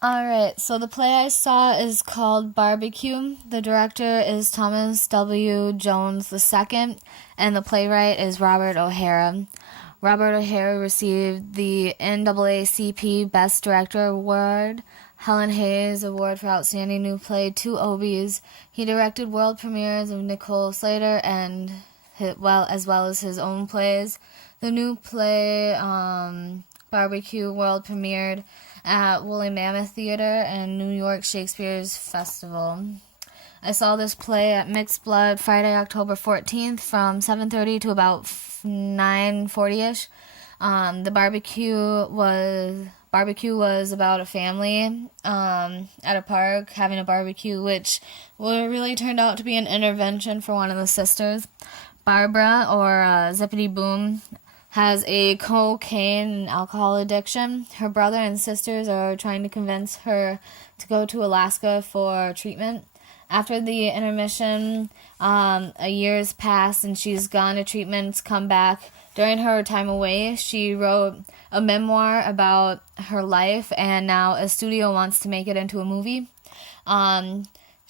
Alright, so the play I saw is called Barbecue. The director is Thomas W. Jones II, and the playwright is Robert O'Hara. Robert O'Hara received the NAACP Best Director Award, Helen Hayes Award for Outstanding New Play, 2 Obies. He directed world premieres of Nicole Slater and as well as his own plays. The new play, Barbecue, world premiered at Woolly Mammoth Theater and New York Shakespeare's Festival. I saw this play at Mixed Blood Friday, October 14th from 7:30 to about 9:40ish. The barbecue was about a family at a park having a barbecue, which really turned out to be an intervention for one of the sisters. Barbara, or Zippity Boom, has a cocaine and alcohol addiction. Her brother and sisters are trying to convince her to go to Alaska for treatment. After the intermission, a year has passed and she's gone to treatment, come back. During her time away, she wrote a memoir about her life, and now a studio wants to make it into a movie.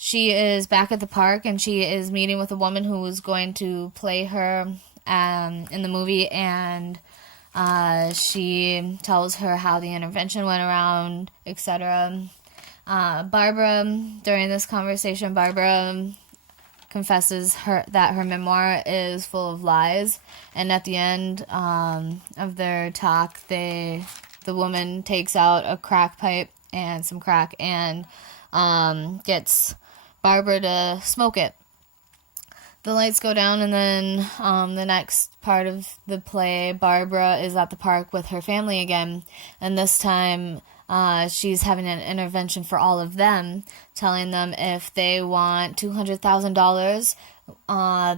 She is back at the park, and she is meeting with a woman who is going to play her in the movie, and she tells her how the intervention went around, etc. During this conversation, Barbara confesses that her memoir is full of lies, and at the end of their talk, the woman takes out a crack pipe and some crack and gets Barbara to smoke it. The lights go down, and then the next part of the play, Barbara is at the park with her family again, and this time she's having an intervention for all of them, telling them if they want $200,000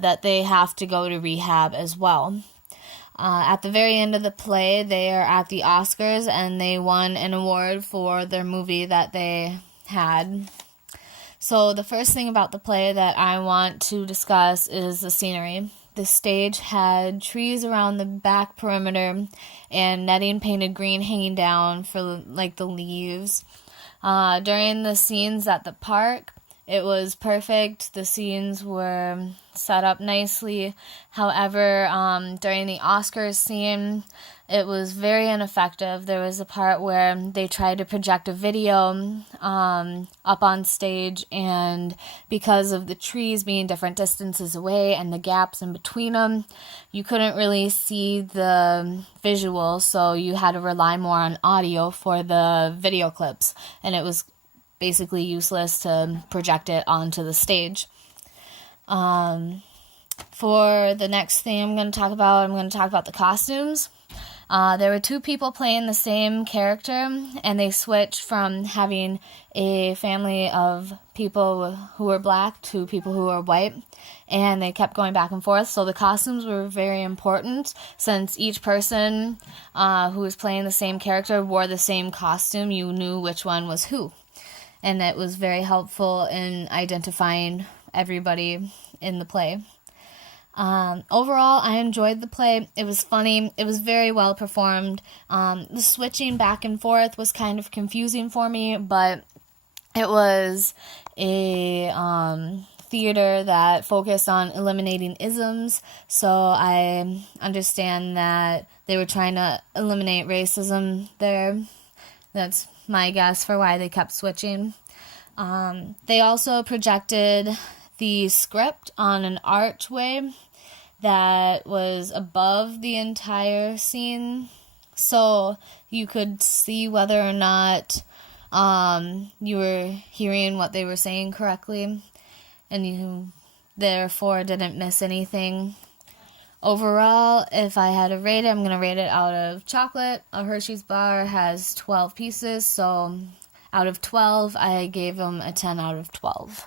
that they have to go to rehab as well. At the very end of the play, they are at the Oscars, and they won an award for their movie that they had. So the first thing about the play that I want to discuss is the scenery. The stage had trees around the back perimeter and netting painted green hanging down for like the leaves. During the scenes at the park, it was perfect. The scenes were set up nicely. However, during the Oscars scene, it was very ineffective. There was a part where they tried to project a video up on stage, and because of the trees being different distances away and the gaps in between them, you couldn't really see the visual, so you had to rely more on audio for the video clips, and it was basically useless to project it onto the stage. For the next thing I'm going to talk about the costumes. There were 2 people playing the same character, and they switched from having a family of people who were black to people who were white, and they kept going back and forth. So the costumes were very important, since each person who was playing the same character wore the same costume. You knew which one was who, and it was very helpful in identifying everybody in the play. Overall, I enjoyed the play. It was funny. It was very well performed. The switching back and forth was kind of confusing for me, but it was a theater that focused on eliminating isms, so I understand that they were trying to eliminate racism there. That's my guess for why they kept switching. They also projected the script on an archway that was above the entire scene, so you could see whether or not you were hearing what they were saying correctly, and you therefore didn't miss anything. Overall, if I had to rate it, I'm going to rate it out of chocolate. A Hershey's bar has 12 pieces, so out of 12, I gave them a 10 out of 12.